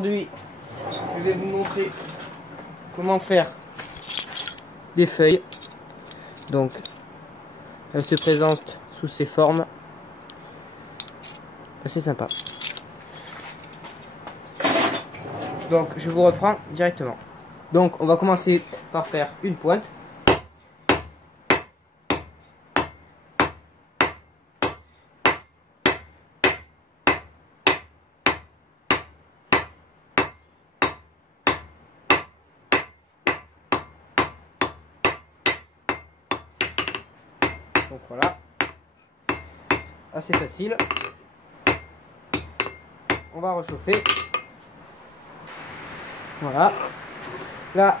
Aujourd'hui, je vais vous montrer comment faire des feuilles. Donc, elles se présentent sous ces formes. Assez sympa. Donc, je vous reprends directement. Donc, on va commencer par faire une pointe. Donc voilà, assez facile. On va réchauffer. Voilà. Là,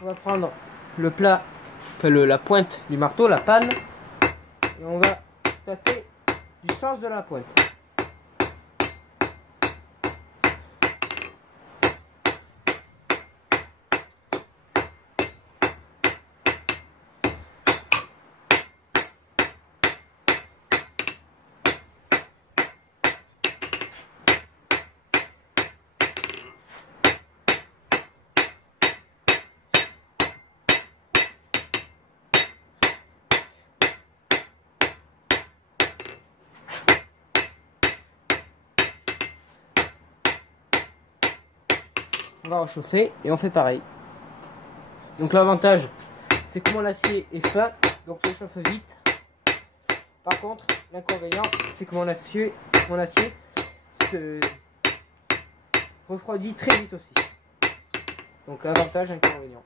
on va prendre le plat, la pointe du marteau, la panne, et on va taper du sens de la pointe. On va réchauffer et on fait pareil. Donc l'avantage, c'est que mon acier est fin, donc ça chauffe vite. Par contre, l'inconvénient, c'est que mon acier se refroidit très vite aussi. Donc avantage, inconvénient.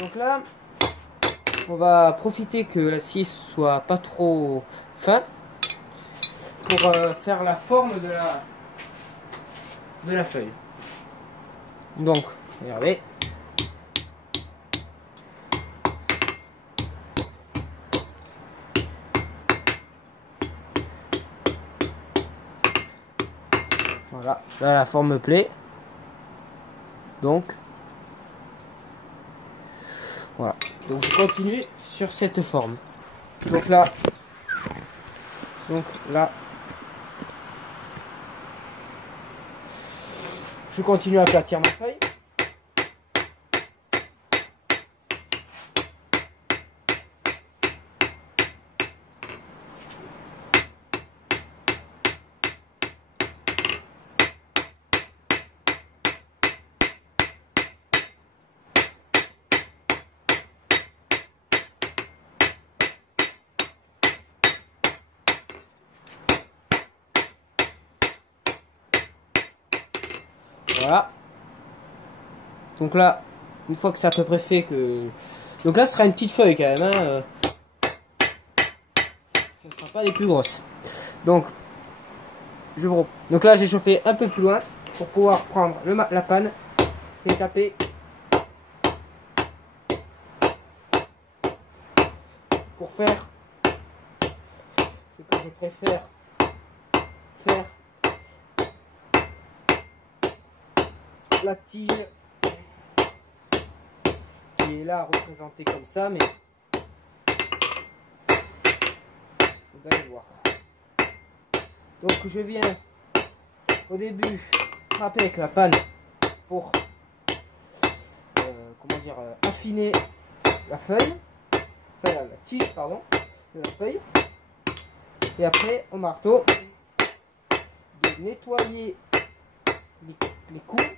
Donc là, on va profiter que l'acier soit pas trop fin pour faire la forme de la feuille. Donc, regardez. Voilà, là la forme me plaît. Donc, voilà. Donc je continue sur cette forme. Donc là, je continue à aplatir ma feuille. Voilà. Donc là, une fois que c'est à peu près fait que... Donc là, ce sera une petite feuille quand même. Hein. Ce ne sera pas les plus grosses. Donc, donc là, j'ai chauffé un peu plus loin pour pouvoir prendre la panne et taper. Pour faire ce que je préfère faire. La tige qui est là représentée comme ça, mais vous allez voir. Donc je viens au début frapper avec la panne pour affiner la feuille, enfin la tige pardon, de la feuille, et après au marteau de nettoyer les coups,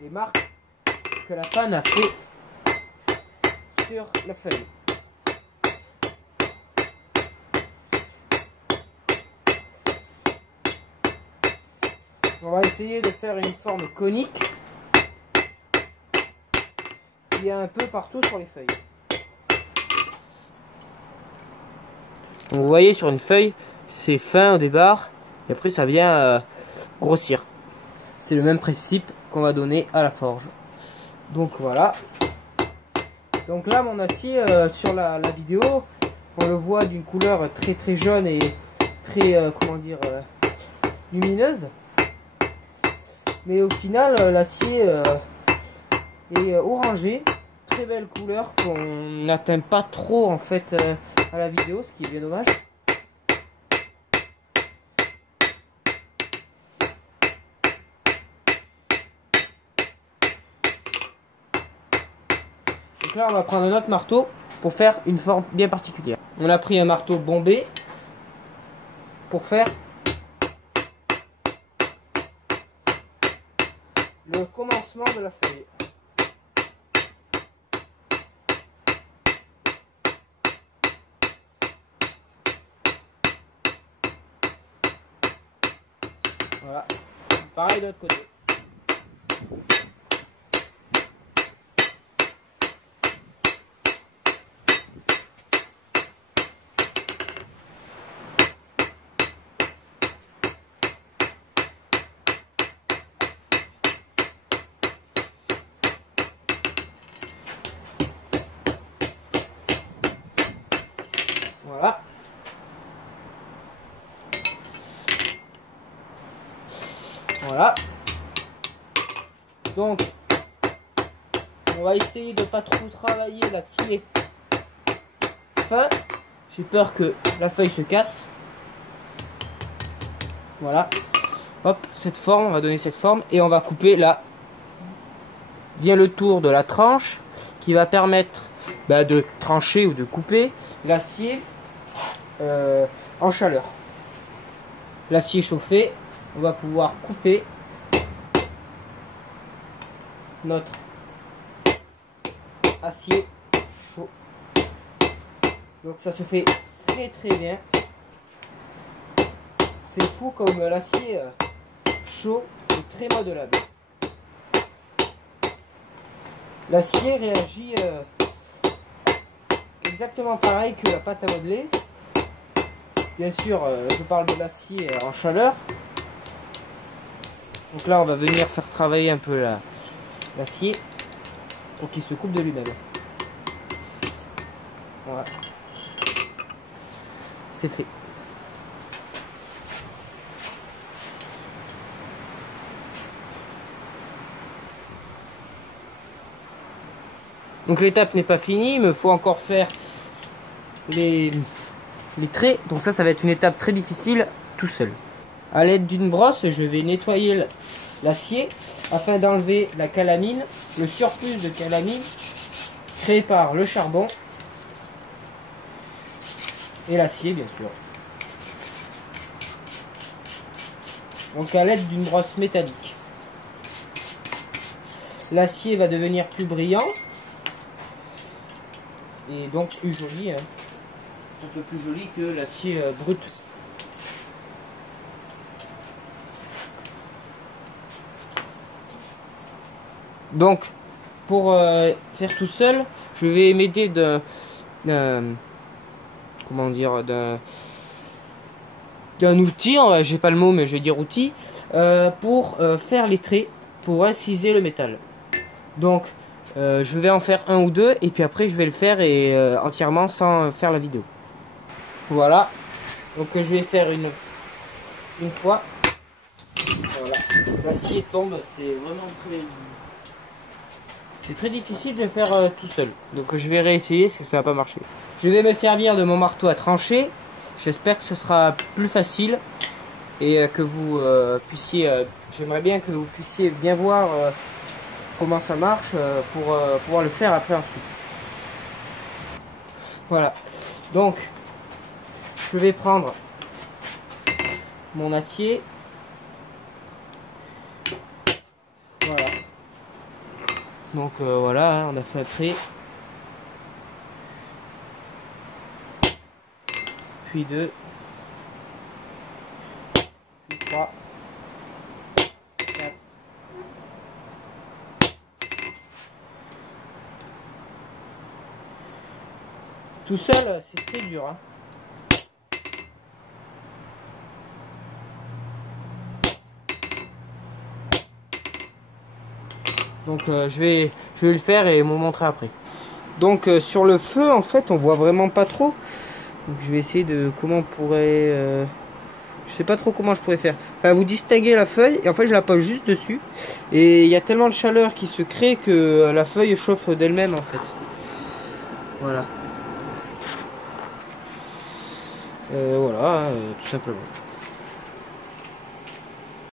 les marques que la panne a fait sur la feuille. On va essayer de faire une forme conique qui est un peu partout sur les feuilles. Donc vous voyez sur une feuille, c'est fin au départ et après ça vient grossir. C'est le même principe qu'on va donner à la forge. Donc voilà. Donc là mon acier sur la vidéo, on le voit d'une couleur très très jaune et très lumineuse. Mais au final l'acier est orangé, très belle couleur qu'on n'atteint pas trop en fait à la vidéo, ce qui est bien dommage. Donc là on va prendre un autre marteau pour faire une forme bien particulière. On a pris un marteau bombé pour faire le commencement de la feuille. Voilà, pareil de l'autre côté. Voilà. Voilà. Donc, on va essayer de pas trop travailler l'acier fin. J'ai peur que la feuille se casse. Voilà. Hop, cette forme, on va donner cette forme et on va couper là. Vient le tour de la tranche qui va permettre de trancher ou de couper l'acier en chaleur. L'acier chauffé, on va pouvoir couper notre acier chaud. Donc ça se fait très très bien. C'est fou comme l'acier chaud est très modelable. L'acier réagit exactement pareil que la pâte à modeler. Bien sûr, je parle de l'acier en chaleur. Donc là, on va venir faire travailler un peu l'acier pour qu'il se coupe de lui-même. Voilà. C'est fait. Donc l'étape n'est pas finie, il me faut encore faire les traits. Donc ça va être une étape très difficile tout seul. À l'aide d'une brosse, je vais nettoyer l'acier afin d'enlever la calamine, le surplus de calamine créé par le charbon et l'acier bien sûr. Donc à l'aide d'une brosse métallique. L'acier va devenir plus brillant et donc plus joli, hein. Un peu plus joli que l'acier brut. Donc pour faire tout seul, je vais m'aider comment dire, d'un outil, j'ai pas le mot mais je vais dire outil, pour faire les traits, pour inciser le métal. Donc je vais en faire un ou deux et puis après je vais le faire entièrement sans faire la vidéo. Voilà, donc je vais faire une fois. Voilà, l'acier tombe, c'est vraiment très difficile de le faire tout seul. Donc je vais réessayer parce que ça va pas marcher. Je vais me servir de mon marteau à trancher. J'espère que ce sera plus facile et que vous puissiez, j'aimerais bien que vous puissiez bien voir comment ça marche pour pouvoir le faire après ensuite. Voilà, donc je vais prendre mon acier. Voilà. Donc voilà, hein, on a fait un trait. Puis 2. Puis 3. 4. Tout seul, c'est très dur, hein. Donc je vais le faire et vous montrer après. Donc sur le feu en fait on voit vraiment pas trop. Donc je vais essayer de comment on pourrait. Je sais pas trop comment je pourrais faire. Enfin, vous distinguez la feuille et en fait je la pose juste dessus. Et il y a tellement de chaleur qui se crée que la feuille chauffe d'elle-même en fait. Voilà. Voilà, tout simplement.